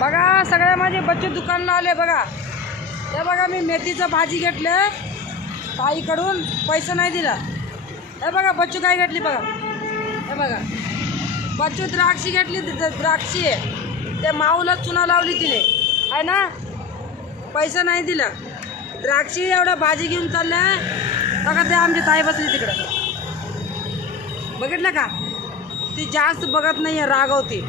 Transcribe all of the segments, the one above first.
बघा सगळ्या माझे बच्चे दुकानला आले बघा. हे बघा मी मेथीचं भाजी घेतले ताईकडून, पैसा नाही दिला. हे बघा बच्चू काय घेतली बघा. हे बघा बच्चू द्राक्षी घेतली, द्राक्षी आहे. ते माऊला चुना लावली तिने आहे ना, पैसा नाही दिला. द्राक्षी एवढं भाजी घेऊन चालल्या बघा. ते आमची ताई बसली तिकडं, बघितलं का. ती जास्त बघत नाही आहे, रागवती.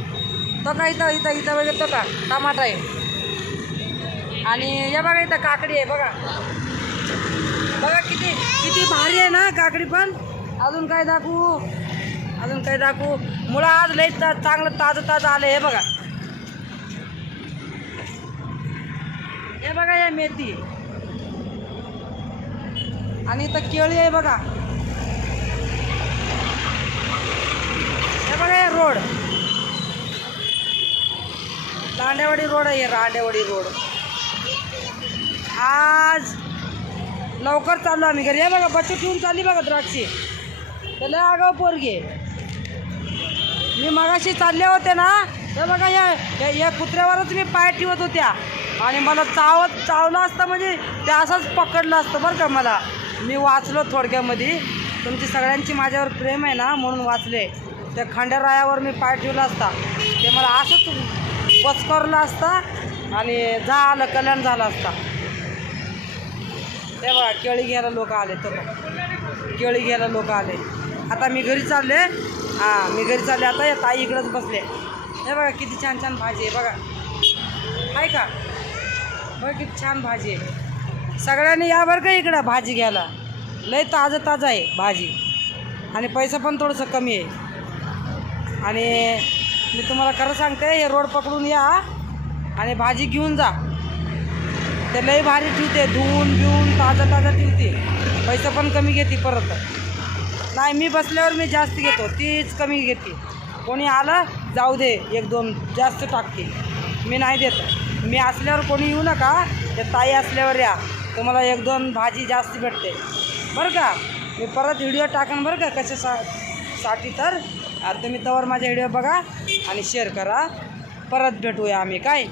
तो का इथं इथं इथं बघतो का टमाटा आहे. आणि हे बघा इथं काकडी आहे बघा. बघा किती किती भारी आहे ना काकडी पण. अजून काय दाखवू, अजून काय दाखवू. मुळं आज लई चांगलं ताजं ताजं आलं. हे बघा, हे बघा हे मेथी. आणि इथं केळी आहे बघा. हे बघा हे रोड, रांडेवाडी रोड आहे. रांडेवाडी रोड. आज लवकर चाललो आम्ही घरी. हे बघा बच्चू ठेवून चालली बघा द्राक्षी. त्याला आगाव पोरगी. मी मगाशी चालले होते ना, हे बघा या कुत्र्यावरच मी पाय ठेवत होत्या. आणि मला चावलं असतं म्हणजे ते असंच पकडलं असतं बरं का मला. मी वाचलो थोडक्यामध्ये. तुमची सगळ्यांची माझ्यावर प्रेम आहे ना म्हणून वाचले. त्या खंडेरायावर मी पाय ठेवला असता ते मला असंच पचकरलं असतं आणि झालं कल्याण झालं असता. ते बघा केळी घ्यायला लोक आले. तर केळी घ्यायला लोक आले. आता मी घरी चालले. हां मी घरी चालले आता. या ताई इकडंच बसले. हे बघा किती छान छान भाजी आहे बघा. आहे का बघा किती छान भाजी आहे. सगळ्यांनी या बरं का इकडं भाजी घ्यायला. लय ताजं ताजं आहे भाजी. आणि पैसा पण थोडंसं कमी आहे. आणि मी तुम्हाला खरं सांगते, हे रोड पकडून या आणि भाजी घेऊन जा. ते लई भारी ठेवते, धुवून बिवून ताजं ताजं ठेवते. पैसा पण कमी घेते परत. नाही मी बसल्यावर मी जास्त घेतो, तीच कमी घेते. कोणी आलं जाऊ दे, एक दोन जास्त टाकते. मी नाही देत. मी असल्यावर कोणी येऊ नका. ते ताई असल्यावर या, तुम्हाला एक दोन भाजी जास्त भेटते बरं का. मी परत व्हिडिओ टाकेन बरं का कशासाठी. तर तुम्ही तवर माझे व्हिडिओ बघा आणि शेअर करा. परत भेटूया आम्ही काय.